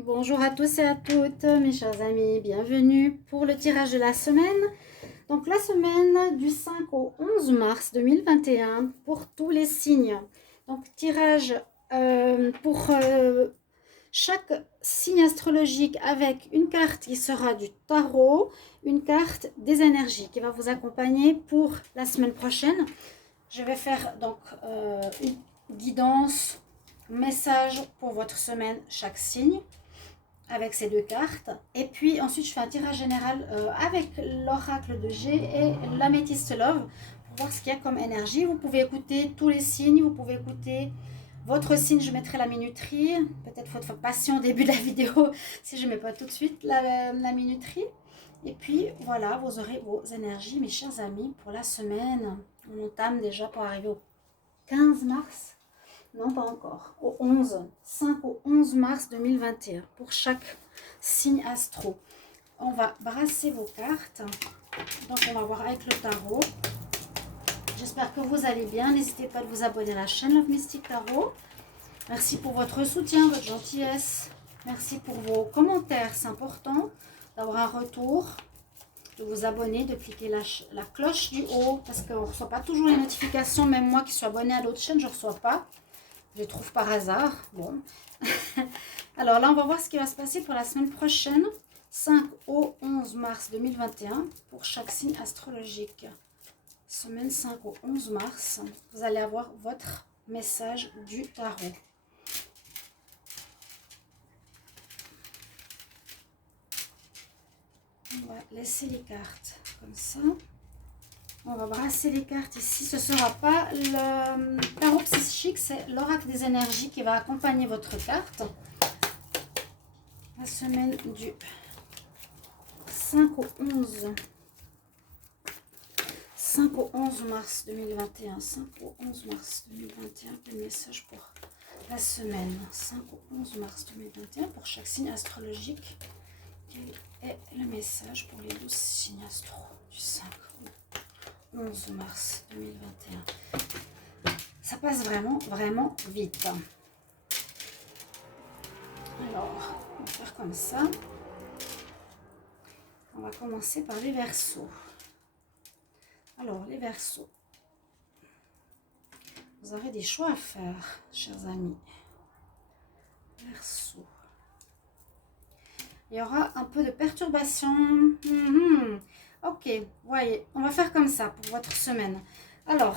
Bonjour à tous et à toutes, mes chers amis, bienvenue pour le tirage de la semaine. Donc la semaine du 5 au 11 mars 2021 pour tous les signes. Donc tirage pour chaque signe astrologique avec une carte qui sera du tarot, une carte des énergies qui va vous accompagner pour la semaine prochaine. Je vais faire donc une guidance, message pour votre semaine, chaque signe avec ces deux cartes. Et puis ensuite, je fais un tirage général avec l'oracle de G et l'améthyste love pour voir ce qu'il y a comme énergie. Vous pouvez écouter tous les signes, vous pouvez écouter votre signe, je mettrai la minuterie. Peut-être faut être patient au début de la vidéo si je ne mets pas tout de suite la minuterie. Et puis voilà, vous aurez vos énergies, mes chers amis, pour la semaine. On entame déjà pour arriver au 15 mars. Non, pas encore. Au 5 au 11 mars 2021 pour chaque signe astro. On va brasser vos cartes. Donc, on va voir avec le tarot. J'espère que vous allez bien. N'hésitez pas à vous abonner à la chaîne Love Mystic Tarot. Merci pour votre soutien, votre gentillesse. Merci pour vos commentaires. C'est important d'avoir un retour, de vous abonner, de cliquer la cloche du haut parce qu'on ne reçoit pas toujours les notifications. Même moi qui suis abonnée à d'autres chaînes, je ne reçois pas. Je les trouve par hasard. Bon. Alors là, on va voir ce qui va se passer pour la semaine prochaine, 5 au 11 mars 2021, pour chaque signe astrologique. Semaine 5 au 11 mars, vous allez avoir votre message du tarot. On va laisser les cartes comme ça. On va brasser les cartes ici. Ce ne sera pas le tarot psychique, c'est l'oracle des énergies qui va accompagner votre carte. La semaine du 5 au 11. 5 au 11 mars 2021. 5 au 11 mars 2021. Quel message pour la semaine 5 au 11 mars 2021 pour chaque signe astrologique. Quel est le message pour les 12 signes astro du 5 au 11 mars 2021. Ça passe vraiment, vraiment vite. Alors, on va faire comme ça. On va commencer par les Verseaux. Alors, les Verseaux. Vous aurez des choix à faire, chers amis. Verseaux. Il y aura un peu de perturbation. Ok, voyez, on va faire comme ça pour votre semaine. Alors,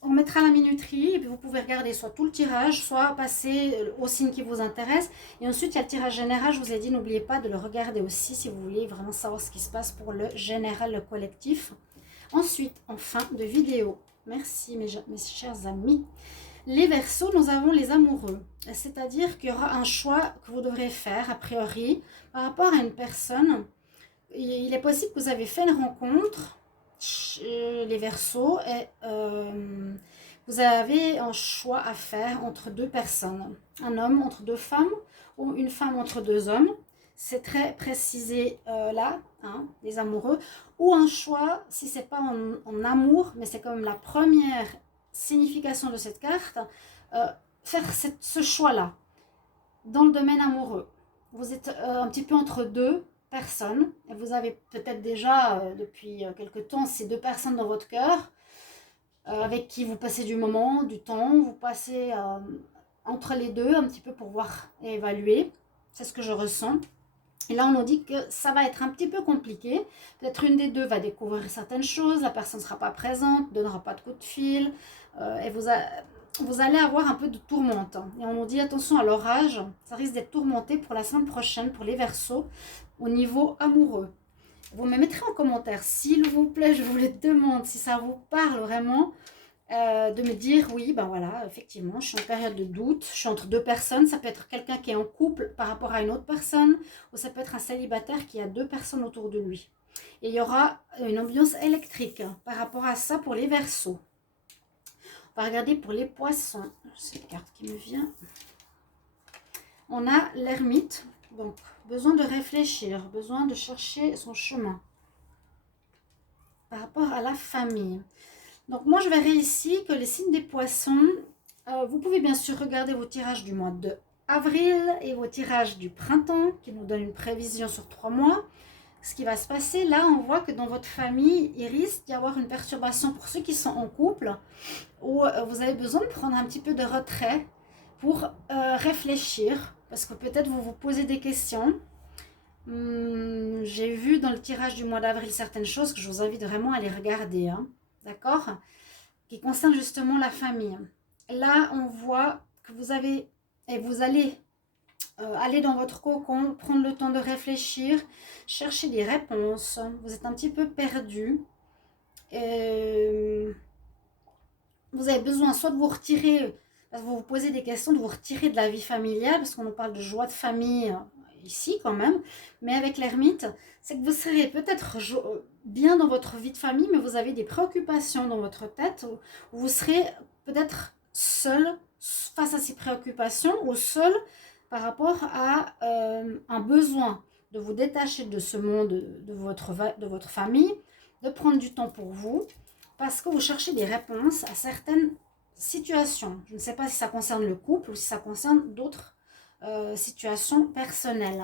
on mettra la minuterie et puis vous pouvez regarder soit tout le tirage, soit passer au signe qui vous intéresse. Et ensuite, il y a le tirage général. Je vous ai dit, n'oubliez pas de le regarder aussi si vous voulez vraiment savoir ce qui se passe pour le général, le collectif. Ensuite, en fin de vidéo, merci mes chers amis. Les Verseaux, nous avons les amoureux. C'est-à-dire qu'il y aura un choix que vous devrez faire, a priori, par rapport à une personne. Il est possible que vous avez fait une rencontre, les Verseaux, et vous avez un choix à faire entre deux personnes. Un homme entre deux femmes ou une femme entre deux hommes. C'est très précisé là, hein, les amoureux. Ou un choix, si ce n'est pas en amour, mais c'est quand même la première signification de cette carte, faire ce choix-là dans le domaine amoureux. Vous êtes un petit peu entre deux personnes et vous avez peut-être déjà depuis quelque temps ces deux personnes dans votre cœur avec qui vous passez du moment, du temps, vous passez entre les deux un petit peu pour voir et évaluer. C'est ce que je ressens. Et là, on nous dit que ça va être un petit peu compliqué. Peut-être une des deux va découvrir certaines choses, la personne ne sera pas présente, ne donnera pas de coup de fil, et vous allez avoir un peu de tourmente. Et on nous dit attention à l'orage, ça risque d'être tourmenté pour la semaine prochaine, pour les Verseaux, au niveau amoureux. Vous me mettrez en commentaire, s'il vous plaît, je vous le demande, si ça vous parle vraiment, de me dire oui, ben voilà, effectivement, je suis en période de doute, je suis entre deux personnes, ça peut être quelqu'un qui est en couple par rapport à une autre personne, ou ça peut être un célibataire qui a deux personnes autour de lui. Et il y aura une ambiance électrique par rapport à ça pour les Verseaux. On va regarder pour les Poissons, c'est la carte qui me vient. On a l'ermite, donc besoin de réfléchir, besoin de chercher son chemin par rapport à la famille. Donc moi je verrai ici que les signes des Poissons, vous pouvez bien sûr regarder vos tirages du mois de avril et vos tirages du printemps qui nous donnent une prévision sur 3 mois. Ce qui va se passer, là, on voit que dans votre famille, il risque d'y avoir une perturbation pour ceux qui sont en couple, où vous avez besoin de prendre un petit peu de retrait pour réfléchir, parce que peut-être vous vous posez des questions. J'ai vu dans le tirage du mois d'avril certaines choses que je vous invite vraiment à les regarder, hein, d'accord? Qui concernent justement la famille. Là, on voit que vous avez, et vous allez aller dans votre cocon, prendre le temps de réfléchir, chercher des réponses. Vous êtes un petit peu perdu. Vous avez besoin soit de vous retirer, parce que vous vous posez des questions, de vous retirer de la vie familiale, parce qu'on nous parle de joie de famille ici quand même, mais avec l'ermite, c'est que vous serez peut-être bien dans votre vie de famille, mais vous avez des préoccupations dans votre tête, où vous serez peut-être seul face à ces préoccupations, ou seul par rapport à un besoin de vous détacher de ce monde, de votre famille, de prendre du temps pour vous, parce que vous cherchez des réponses à certaines situations. Je ne sais pas si ça concerne le couple ou si ça concerne d'autres situations personnelles.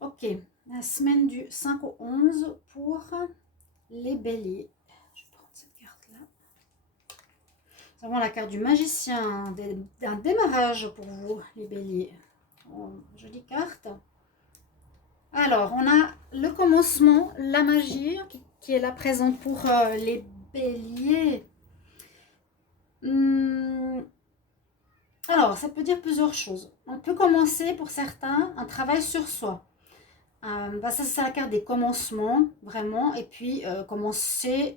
Ok, la semaine du 5 au 11 pour les béliers. Je vais prendre cette carte-là. Nous avons la carte du magicien, d'un démarrage pour vous, les béliers. Oh, jolie carte. Alors, on a le commencement, la magie, qui est là présente pour les béliers. Alors, ça peut dire plusieurs choses. On peut commencer, pour certains, un travail sur soi. Ça, c'est la carte des commencements, vraiment. Et puis, commencer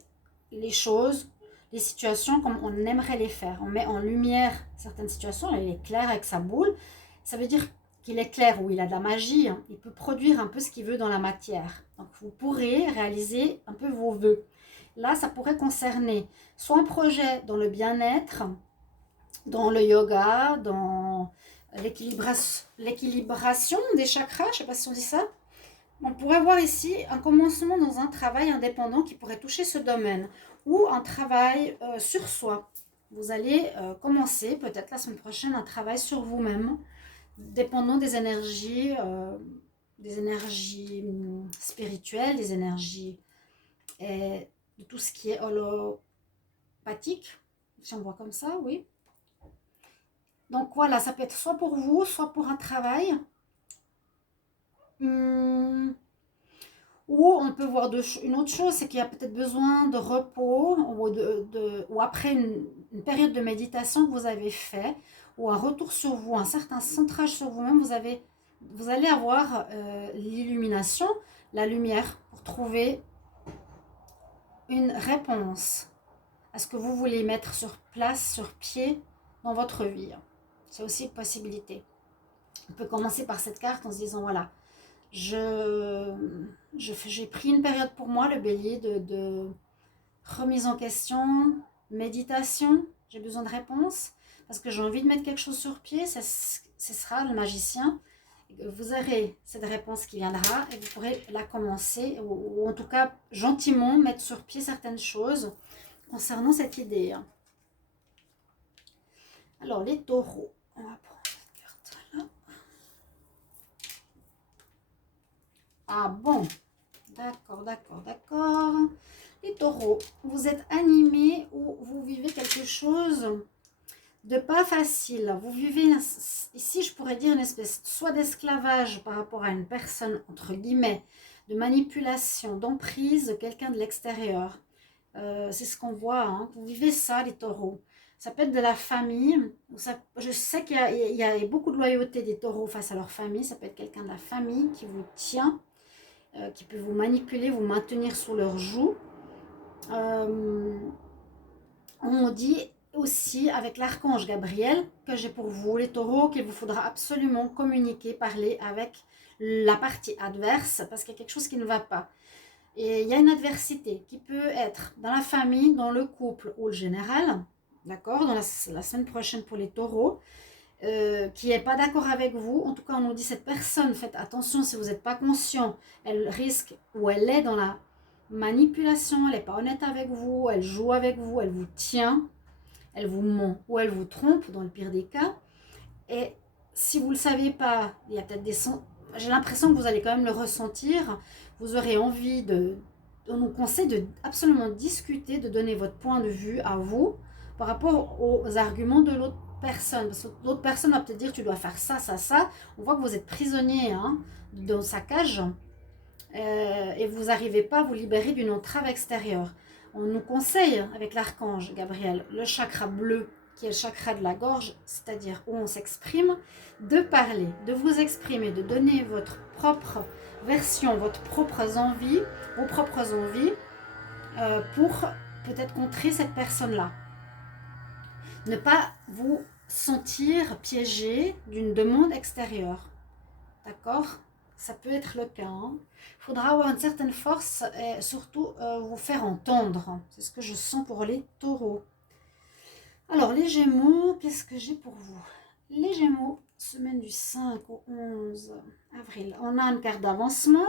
les choses, les situations comme on aimerait les faire. On met en lumière certaines situations, elle est claire avec sa boule. Ça veut dire qu'il est clair, où il a de la magie, hein. Il peut produire un peu ce qu'il veut dans la matière. Donc, vous pourrez réaliser un peu vos vœux. Là, ça pourrait concerner soit un projet dans le bien-être, dans le yoga, dans l'équilibration des chakras, je ne sais pas si on dit ça. On pourrait voir ici un commencement dans un travail indépendant qui pourrait toucher ce domaine, ou un travail sur soi. Vous allez commencer peut-être la semaine prochaine un travail sur vous-même, dépendant des énergies spirituelles, des énergies et de tout ce qui est holopathique, si on voit comme ça, oui. Donc voilà, ça peut être soit pour vous, soit pour un travail. Ou on peut voir une autre chose, c'est qu'il y a peut-être besoin de repos, ou après une période de méditation que vous avez fait, ou un retour sur vous, un certain centrage sur vous-même, vous allez avoir l'illumination, la lumière, pour trouver une réponse à ce que vous voulez mettre sur place, sur pied dans votre vie. C'est aussi une possibilité. On peut commencer par cette carte en se disant, voilà, j'ai pris une période pour moi, le bélier, de remise en question, méditation. J'ai besoin de réponses parce que j'ai envie de mettre quelque chose sur pied. Ce sera le magicien. Vous aurez cette réponse qui viendra et vous pourrez la commencer, ou en tout cas gentiment mettre sur pied certaines choses concernant cette idée. Alors, les taureaux. On va prendre cette carte-là. Ah bon, d'accord. Les taureaux, vous êtes animés ou vous vivez quelque chose de pas facile. Vous vivez, ici je pourrais dire une espèce soit d'esclavage par rapport à une personne, entre guillemets, de manipulation, d'emprise de quelqu'un de l'extérieur. C'est ce qu'on voit, hein. Vous vivez ça, les taureaux. Ça peut être de la famille. Je sais qu'il y a beaucoup de loyauté des taureaux face à leur famille. Ça peut être quelqu'un de la famille qui vous tient, qui peut vous manipuler, vous maintenir sous leur joug. On dit aussi avec l'archange Gabriel que j'ai pour vous, les taureaux, qu'il vous faudra absolument communiquer, parler avec la partie adverse parce qu'il y a quelque chose qui ne va pas. Et il y a une adversité qui peut être dans la famille, dans le couple ou le général, d'accord, dans la semaine prochaine pour les taureaux, qui n'est pas d'accord avec vous. En tout cas, on nous dit cette personne, faites attention si vous n'êtes pas conscient, elle risque ou elle est dans la manipulation, elle n'est pas honnête avec vous, elle joue avec vous, elle vous tient, elle vous ment ou elle vous trompe dans le pire des cas. Et si vous ne le savez pas, il y a peut-être j'ai l'impression que vous allez quand même le ressentir. Vous aurez envie on nous conseille de absolument discuter, de donner votre point de vue à vous par rapport aux arguments de l'autre personne. Parce que l'autre personne va peut-être dire tu dois faire ça, ça, ça. On voit que vous êtes prisonnier hein, dans sa cage et vous n'arrivez pas à vous libérer d'une entrave extérieure. On nous conseille avec l'archange Gabriel, le chakra bleu qui est le chakra de la gorge, c'est-à-dire où on s'exprime, de parler, de vous exprimer, de donner votre propre version, vos propres envies pour peut-être contrer cette personne-là. Ne pas vous sentir piégé d'une demande extérieure. D'accord? Ça peut être le cas. Hein. Il faudra avoir une certaine force et surtout vous faire entendre. C'est ce que je sens pour les taureaux. Alors, les Gémeaux, qu'est-ce que j'ai pour vous? Les Gémeaux, semaine du 5 au 11 avril. On a une carte d'avancement,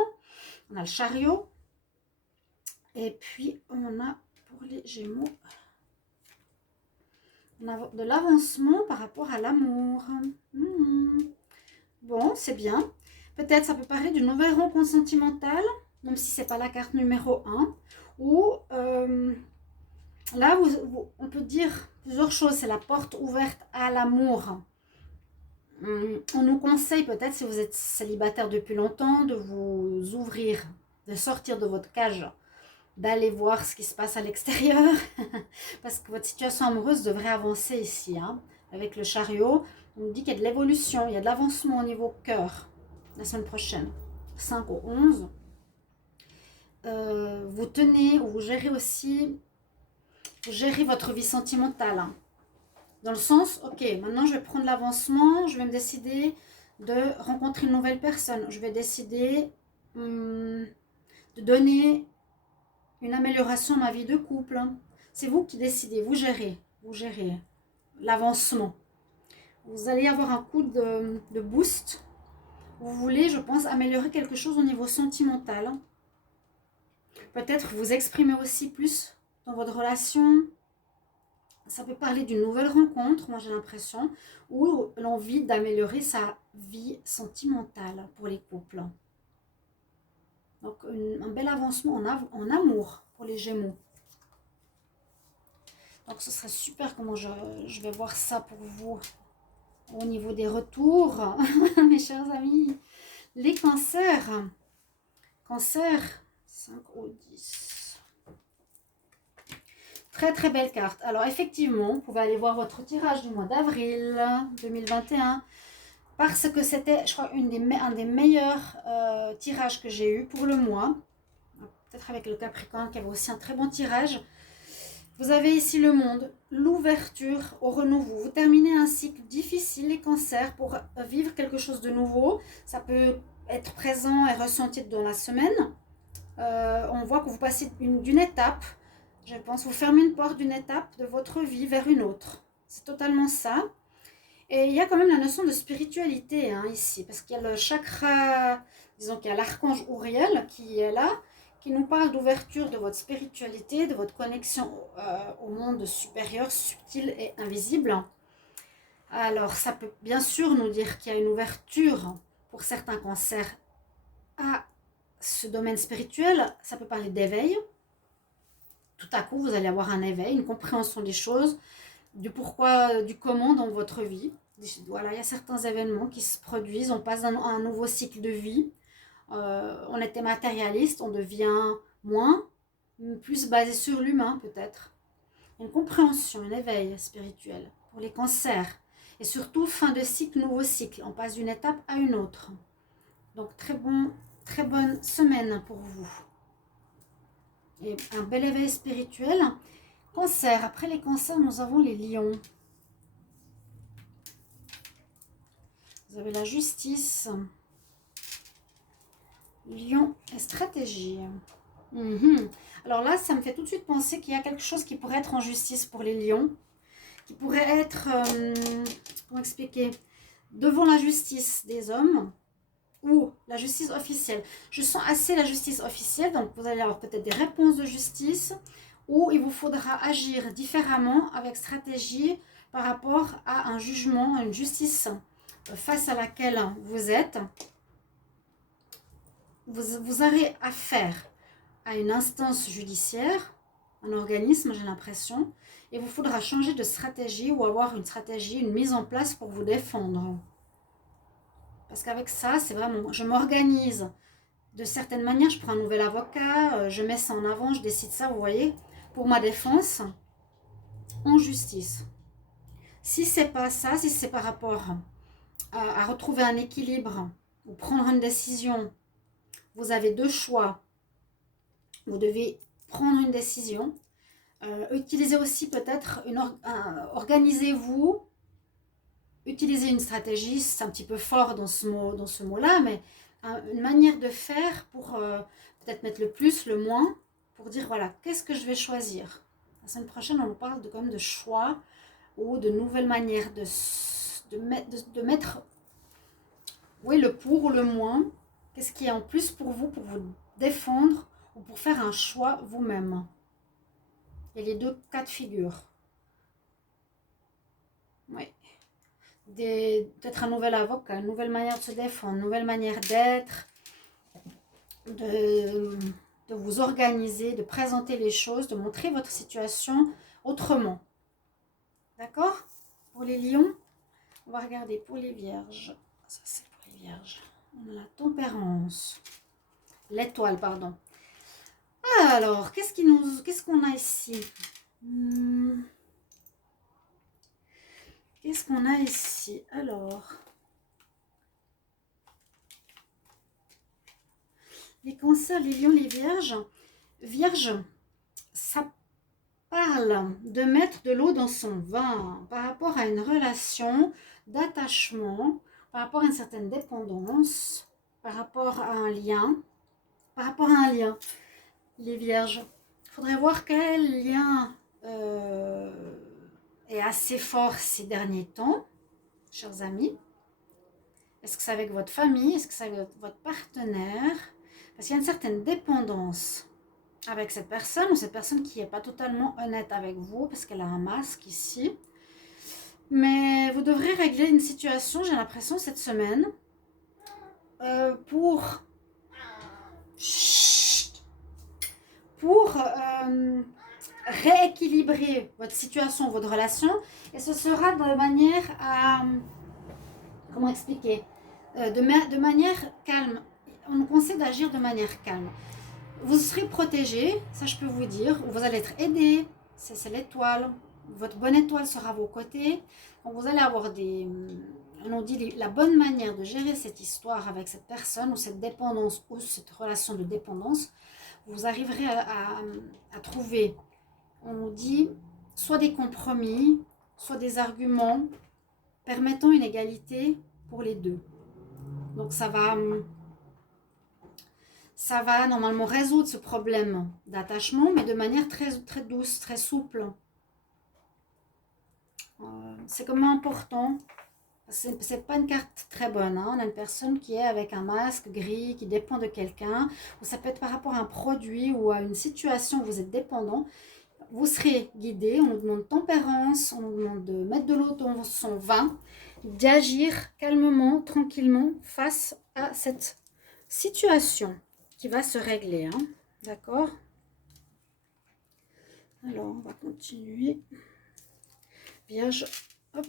on a le chariot. Et puis, on a pour les Gémeaux, on a de l'avancement par rapport à l'amour. Bon, c'est bien. Peut-être ça peut parler d'une nouvelle rencontre sentimentale, même si ce n'est pas la carte numéro 1. Ou là, on peut dire plusieurs choses. C'est la porte ouverte à l'amour. On nous conseille peut-être, si vous êtes célibataire depuis longtemps, de vous ouvrir, de sortir de votre cage, d'aller voir ce qui se passe à l'extérieur. Parce que votre situation amoureuse devrait avancer ici. Hein. Avec le chariot, on nous dit qu'il y a de l'évolution, il y a de l'avancement au niveau cœur. La semaine prochaine, 5 au 11. Vous tenez ou vous gérez aussi, vous gérez votre vie sentimentale. Hein. Dans le sens, ok, maintenant je vais prendre l'avancement, je vais me décider de rencontrer une nouvelle personne. Je vais décider de donner une amélioration à ma vie de couple. C'est vous qui décidez, vous gérez l'avancement. Vous allez avoir un coup de boost. Vous voulez, je pense, améliorer quelque chose au niveau sentimental. Peut-être vous exprimer aussi plus dans votre relation. Ça peut parler d'une nouvelle rencontre, moi j'ai l'impression, ou l'envie d'améliorer sa vie sentimentale pour les couples. Donc un bel avancement en amour pour les Gémeaux. Donc ce serait super comment je vais voir ça pour vous au niveau des retours, mes chers amis. Les cancers. Cancer, 5 au 10. Très très belle carte. Alors effectivement, vous pouvez aller voir votre tirage du mois d'avril 2021 parce que c'était, je crois, un des meilleurs tirages que j'ai eu pour le mois. Peut-être avec le Capricorne qui avait aussi un très bon tirage. Vous avez ici le monde, l'ouverture au renouveau. Vous terminez un cycle difficile, les cancers, pour vivre quelque chose de nouveau. Ça peut être présent et ressenti dans la semaine. On voit que vous passez d'une étape, je pense, vous fermez une porte d'une étape de votre vie vers une autre. C'est totalement ça. Et il y a quand même la notion de spiritualité hein, ici, parce qu'il y a le chakra, disons qu'il y a l'archange Uriel qui est là, qui nous parle d'ouverture de votre spiritualité, de votre connexion au monde supérieur, subtil et invisible. Alors, ça peut bien sûr nous dire qu'il y a une ouverture pour certains cancers à ce domaine spirituel. Ça peut parler d'éveil. Tout à coup, vous allez avoir un éveil, une compréhension des choses, du pourquoi, du comment dans votre vie. Voilà, il y a certains événements qui se produisent, on passe dans un nouveau cycle de vie. On était matérialiste, on devient moins, plus basé sur l'humain peut-être. Une compréhension, un éveil spirituel pour les cancers. Et surtout, fin de cycle, nouveau cycle. On passe d'une étape à une autre. Donc, très bonne semaine pour vous. Et un bel éveil spirituel. Cancer. Après les cancers, nous avons les lions. Vous avez la justice. Lion et stratégie. Alors là, ça me fait tout de suite penser qu'il y a quelque chose qui pourrait être en justice pour les lions. Qui pourrait être, comment expliquer, devant la justice des hommes ou la justice officielle. Je sens assez la justice officielle, donc vous allez avoir peut-être des réponses de justice où il vous faudra agir différemment avec stratégie par rapport à un jugement, à une justice face à laquelle vous êtes. Vous aurez affaire à une instance judiciaire, un organisme, j'ai l'impression, et vous faudra changer de stratégie ou avoir une stratégie, une mise en place pour vous défendre. Parce qu'avec ça, c'est vraiment, je m'organise de certaines manières, je prends un nouvel avocat, je mets ça en avant, je décide ça, vous voyez, pour ma défense en justice. Si c'est pas ça, si c'est par rapport à retrouver un équilibre ou prendre une décision, vous avez deux choix. Vous devez prendre une décision. Utilisez aussi peut-être organisez-vous, utilisez une stratégie, c'est un petit peu fort dans ce mot-là, mais une manière de faire pour peut-être mettre le plus, le moins, pour dire voilà, qu'est-ce que je vais choisir. La semaine prochaine, on parle quand même de choix ou de nouvelles manières de mettre oui, le pour ou le moins. Qu'est-ce qui est en plus pour vous défendre ou pour faire un choix vous-même. Il y a les deux cas de figure. Oui. Peut-être un nouvel avocat, une nouvelle manière de se défendre, une nouvelle manière d'être, de vous organiser, de présenter les choses, de montrer votre situation autrement. D'accord? Pour les lions, on va regarder pour les vierges. Ça, c'est pour les vierges. On a la tempérance. L'étoile, pardon. Alors, qu'est-ce qu'on a ici? Qu'est-ce qu'on a ici? Alors, les cancers, les lions, les vierges. Vierge, ça parle de mettre de l'eau dans son vin par rapport à une relation d'attachement, par rapport à une certaine dépendance, par rapport à un lien, les vierges. Il faudrait voir quel lien est assez fort ces derniers temps, chers amis. Est-ce que c'est avec votre famille? Est-ce que c'est avec votre partenaire? Parce qu'il y a une certaine dépendance avec cette personne, ou cette personne qui n'est pas totalement honnête avec vous, parce qu'elle a un masque ici. Mais vous devrez régler une situation, j'ai l'impression, cette semaine, pour rééquilibrer votre situation, votre relation, et ce sera de manière à, comment expliquer, de manière calme. On nous conseille d'agir de manière calme. Vous serez protégé, ça je peux vous dire, vous allez être aidé, c'est l'étoile, votre bonne étoile sera à vos côtés, donc vous allez avoir on dit la bonne manière de gérer cette histoire avec cette personne ou cette dépendance ou cette relation de dépendance. Vous arriverez à trouver, on nous dit, soit des compromis, soit des arguments permettant une égalité pour les deux. Donc ça va normalement résoudre ce problème d'attachement, mais de manière très, très douce, très souple. C'est comme important. C'est pas une carte très bonne. Hein. On a une personne qui est avec un masque gris, qui dépend de quelqu'un. Ou ça peut être par rapport à un produit ou à une situation où vous êtes dépendant. Vous serez guidé. On nous demande tempérance. On nous demande de mettre de l'eau dans son vin. D'agir calmement, tranquillement face à cette situation qui va se régler. Hein. D'accord? Alors, on va continuer. Vierge, hop.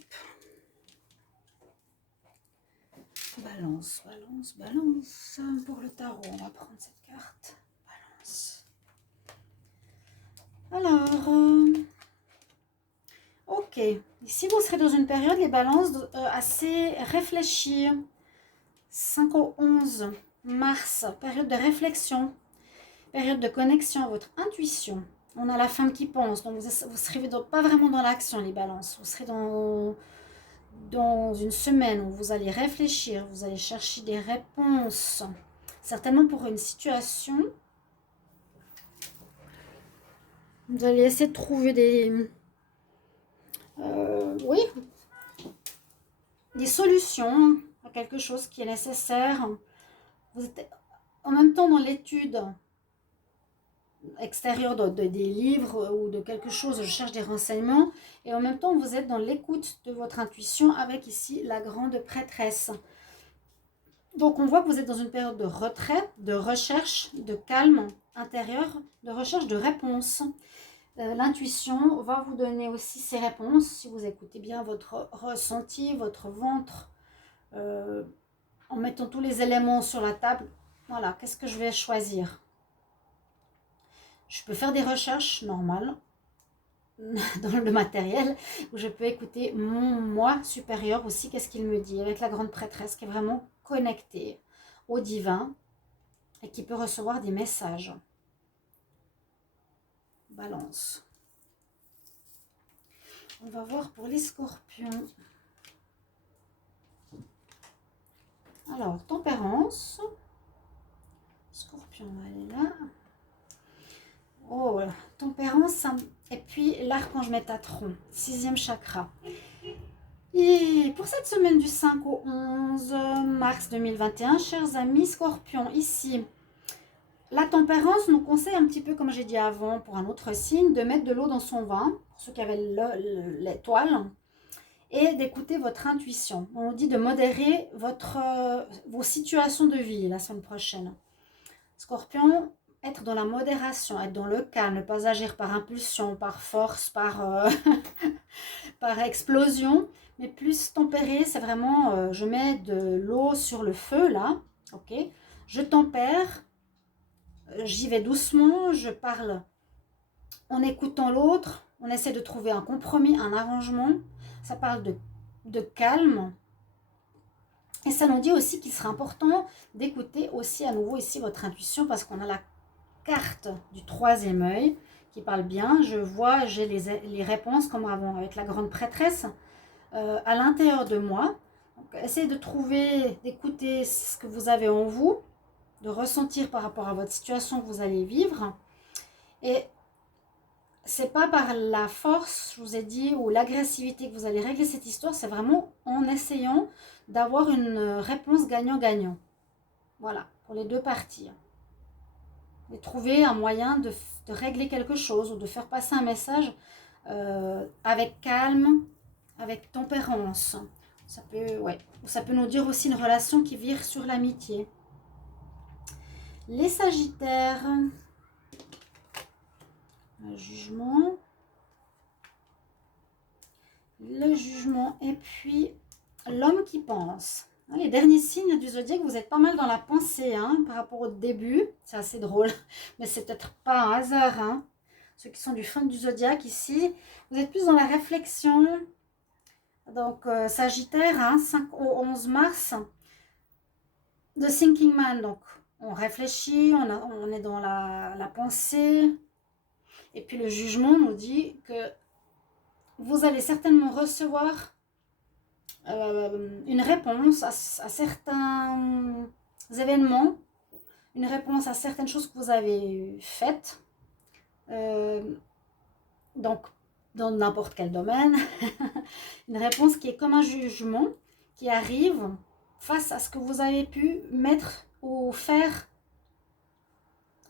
Balance, balance, balance. Pour le tarot, on va prendre cette carte. Balance. Alors, ok. Ici, vous serez dans une période, les balances, assez réfléchie. 5 au 11 mars, période de réflexion, période de connexion à votre intuition. On a la femme qui pense, donc vous serez pas vraiment dans l'action, les balances. Vous serez dans une semaine où vous allez réfléchir, vous allez chercher des réponses, certainement pour une situation. Vous allez essayer de trouver des solutions à quelque chose qui est nécessaire. Vous êtes en même temps dans l'étude extérieur des livres ou de quelque chose, je cherche des renseignements. Et en même temps, vous êtes dans l'écoute de votre intuition avec ici la grande prêtresse. Donc, on voit que vous êtes dans une période de retrait, de recherche, de calme intérieur, de recherche de réponses. L'intuition va vous donner aussi ces réponses si vous écoutez bien votre ressenti, votre ventre, en mettant tous les éléments sur la table. Voilà, qu'est-ce que je vais choisir? Je peux faire des recherches normales dans le matériel, où je peux écouter mon moi supérieur aussi, qu'est-ce qu'il me dit, avec la grande prêtresse qui est vraiment connectée au divin et qui peut recevoir des messages. Balance. On va voir pour les scorpions. Alors, tempérance. Scorpion, elle est là. Oh, tempérance. Et puis, l'archange Métatron, 6e chakra. Et pour cette semaine du 5 au 11 mars 2021, chers amis scorpions, ici, la tempérance nous conseille un petit peu, comme j'ai dit avant, pour un autre signe, de mettre de l'eau dans son vin, pour ceux qui avaient l'étoile, et d'écouter votre intuition. On nous dit de modérer vos situations de vie la semaine prochaine. Scorpion, être dans la modération, être dans le calme, ne pas agir par impulsion, par force, par explosion, mais plus tempérer, c'est vraiment, je mets de l'eau sur le feu là, ok, je tempère, j'y vais doucement, je parle en écoutant l'autre, on essaie de trouver un compromis, un arrangement, ça parle de calme. Et ça nous dit aussi qu'il sera important d'écouter aussi à nouveau ici votre intuition, parce qu'on a la carte du 3e œil qui parle bien. Je vois, j'ai les réponses comme avant avec la grande prêtresse à l'intérieur de moi. Donc, essayez de trouver, d'écouter ce que vous avez en vous, de ressentir par rapport à votre situation que vous allez vivre. Et c'est pas par la force, je vous ai dit, ou l'agressivité que vous allez régler cette histoire, c'est vraiment en essayant d'avoir une réponse gagnant-gagnant. Voilà, pour les deux parties. Et trouver un moyen de régler quelque chose ou de faire passer un message avec calme, avec tempérance. Ça peut, ouais. Ça peut nous dire aussi une relation qui vire sur l'amitié. Les Sagittaires, le jugement et puis l'homme qui pense. Les derniers signes du zodiaque, vous êtes pas mal dans la pensée par rapport au début. C'est assez drôle, mais c'est peut-être pas un hasard. Ceux qui sont du fond du zodiaque ici, vous êtes plus dans la réflexion. Donc, Sagittaire, 5 au 11 mars, The Thinking Man. Donc, on réfléchit, on est dans la pensée. Et puis, le jugement nous dit que vous allez certainement recevoir une réponse à certains événements, une réponse à certaines choses que vous avez faites. Donc, dans n'importe quel domaine, une réponse qui est comme un jugement qui arrive face à ce que vous avez pu mettre ou faire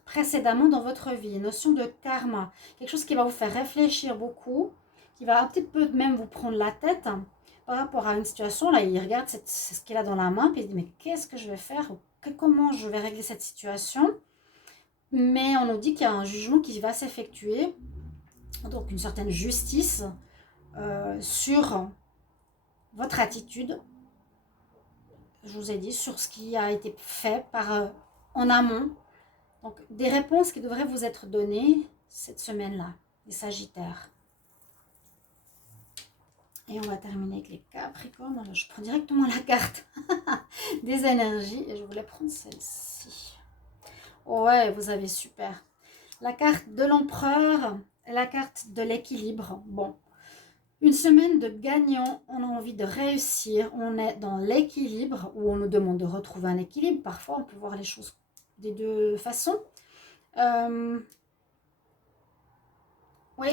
précédemment dans votre vie. Une notion de karma, quelque chose qui va vous faire réfléchir beaucoup, qui va un petit peu même vous prendre la tête par rapport à une situation. Là, il regarde ce qu'il a dans la main, puis il dit, mais qu'est-ce que je vais faire? Comment je vais régler cette situation? Mais on nous dit qu'il y a un jugement qui va s'effectuer, donc une certaine justice sur votre attitude, je vous ai dit, sur ce qui a été fait en amont. Donc, des réponses qui devraient vous être données cette semaine-là, les Sagittaires. Et on va terminer avec les Capricornes. Alors, je prends directement la carte des énergies et je voulais prendre celle-ci. Ouais, vous avez super. La carte de l'empereur et la carte de l'équilibre. Bon, une semaine de gagnant, on a envie de réussir, on est dans l'équilibre, où on nous demande de retrouver un équilibre. Parfois, on peut voir les choses des deux façons. Oui,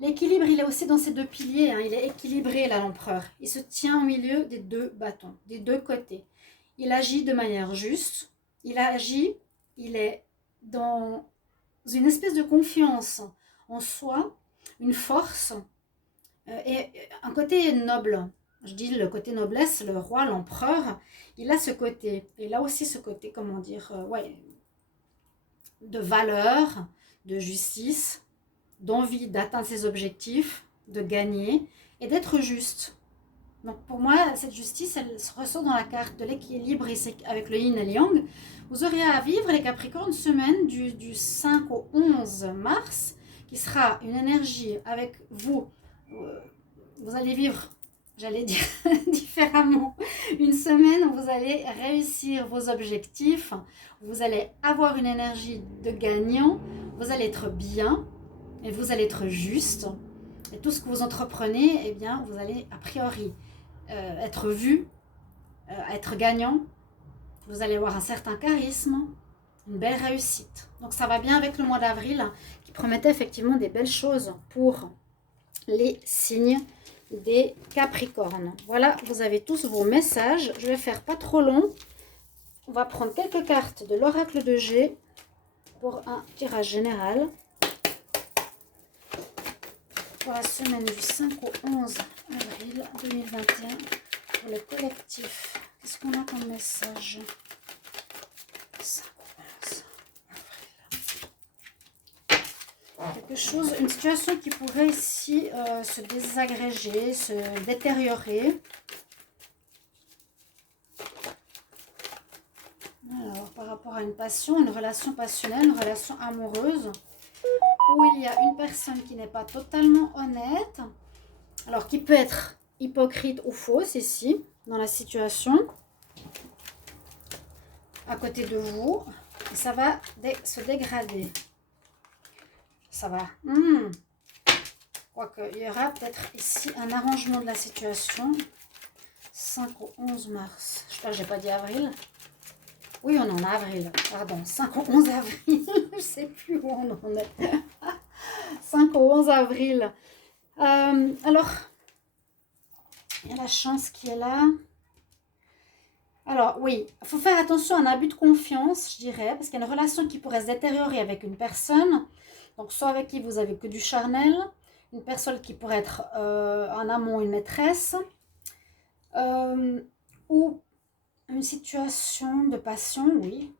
l'équilibre, il est aussi dans ces deux piliers. Il est équilibré, là, l'empereur. Il se tient au milieu des deux bâtons, des deux côtés. Il agit de manière juste. Il agit, il est dans une espèce de confiance en soi, une force et un côté noble. Je dis le côté noblesse, le roi, l'empereur, il a ce côté. Il a aussi ce côté, comment dire, ouais, de valeur, de justice, d'envie d'atteindre ses objectifs, de gagner et d'être juste. Donc pour moi, cette justice, elle se ressort dans la carte de l'équilibre avec le yin et le yang. Vous aurez à vivre, les Capricornes, une semaine du 5 au 11 mars, qui sera une énergie avec vous. Vous allez vivre, j'allais dire différemment, une semaine où vous allez réussir vos objectifs, vous allez avoir une énergie de gagnant, vous allez être bien et vous allez être juste. Et tout ce que vous entreprenez, eh bien, vous allez a priori être vu, être gagnant. Vous allez avoir un certain charisme, une belle réussite. Donc ça va bien avec le mois d'avril qui promettait effectivement des belles choses pour les signes des Capricornes. Voilà, vous avez tous vos messages. Je vais faire pas trop long. On va prendre quelques cartes de l'oracle de G pour un tirage général. Pour la semaine du 5 au 11 avril 2021 pour le collectif. Qu'est-ce qu'on a comme message? 5 au 11 avril. Quelque chose, une situation qui pourrait ici se désagréger, se détériorer. Alors, par rapport à une passion, une relation passionnelle, une relation amoureuse, où il y a une personne qui n'est pas totalement honnête, alors qui peut être hypocrite ou fausse ici, dans la situation, à côté de vous, et ça va se dégrader. Ça va. Quoique, il y aura peut-être ici un arrangement de la situation. 5 au 11 mars. Je sais pas, j'ai pas dit avril. Oui, on en a avril, pardon. 5 au 11 avril. Je sais plus où on en est. 5 au 11 avril. Alors, il y a la chance qui est là. Alors, oui, il faut faire attention à un abus de confiance, je dirais, parce qu'il y a une relation qui pourrait se détériorer avec une personne. Donc, soit avec qui vous avez que du charnel, une personne qui pourrait être un amant, une maîtresse, ou une situation de passion, oui.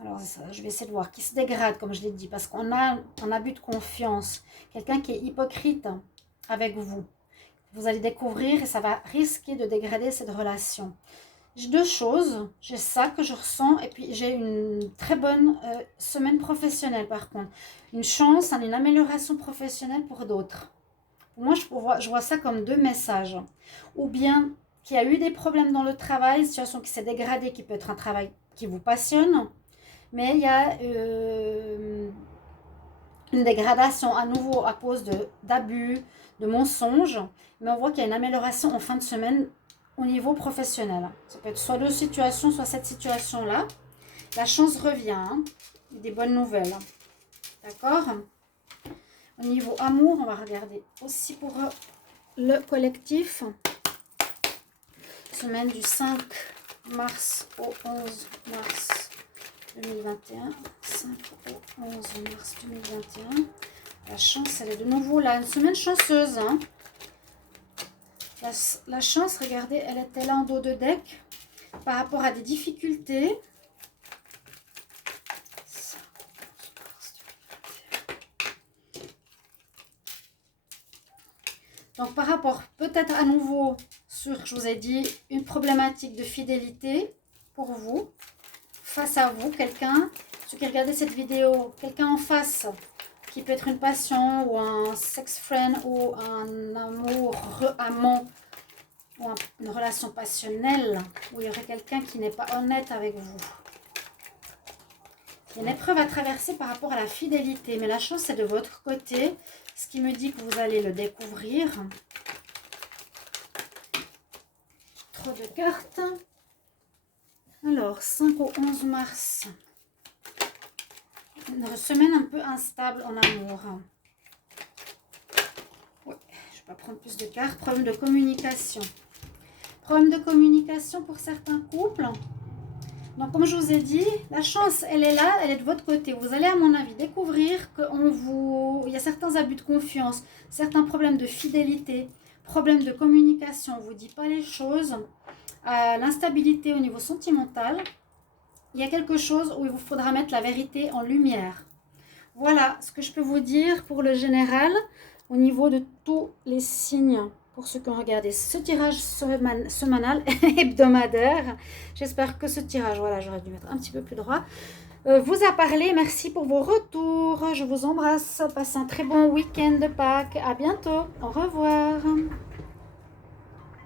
Alors, ça, je vais essayer de voir, qui se dégrade, comme je l'ai dit, parce qu'on a un abus de confiance. Quelqu'un qui est hypocrite avec vous. Vous allez découvrir et ça va risquer de dégrader cette relation. J'ai deux choses. J'ai ça que je ressens et puis j'ai une très bonne semaine professionnelle par contre. Une chance, une amélioration professionnelle pour d'autres. Pour moi, je vois ça comme deux messages. Ou bien qu'il y a eu des problèmes dans le travail, une situation qui s'est dégradée, qui peut être un travail qui vous passionne. Mais il y a une dégradation à nouveau à cause d'abus, de mensonges. Mais on voit qu'il y a une amélioration en fin de semaine au niveau professionnel. Ça peut être soit deux situations, soit cette situation-là. La chance revient. Hein. Des bonnes nouvelles. D'accord? Au niveau amour, on va regarder aussi pour le collectif. Semaine du 5 mars au 11 mars 2021. 5 au 11 mars 2021. La chance, elle est de nouveau là. Une semaine chanceuse. Hein. La chance, regardez, elle était là en dos de deck par rapport à des difficultés. Donc, par rapport peut-être à nouveau sur, je vous ai dit, une problématique de fidélité pour vous, face à vous, quelqu'un, ceux qui regardaient cette vidéo, quelqu'un en face qui peut être une passion ou un sex friend ou un amant ou une relation passionnelle où il y aurait quelqu'un qui n'est pas honnête avec vous. Il y a une épreuve à traverser par rapport à la fidélité, mais la chose c'est de votre côté, ce qui me dit que vous allez le découvrir. Trop de cartes. Alors, 5 au 11 mars. Une semaine un peu instable en amour. Ouais, je ne vais pas prendre plus de cartes. Problème de communication. Problème de communication pour certains couples. Donc, comme je vous ai dit, la chance, elle est là, elle est de votre côté. Vous allez, à mon avis, découvrir il y a certains abus de confiance, certains problèmes de fidélité, problèmes de communication, on ne vous dit pas les choses, l'instabilité au niveau sentimental. Il y a quelque chose où il vous faudra mettre la vérité en lumière. Voilà ce que je peux vous dire pour le général, au niveau de tous les signes. Pour ceux qui ont regardé ce tirage semanal, hebdomadaire. J'espère que ce tirage, voilà, j'aurais dû mettre un petit peu plus droit, vous a parlé. Merci pour vos retours. Je vous embrasse. Passez un très bon week-end de Pâques. À bientôt. Au revoir.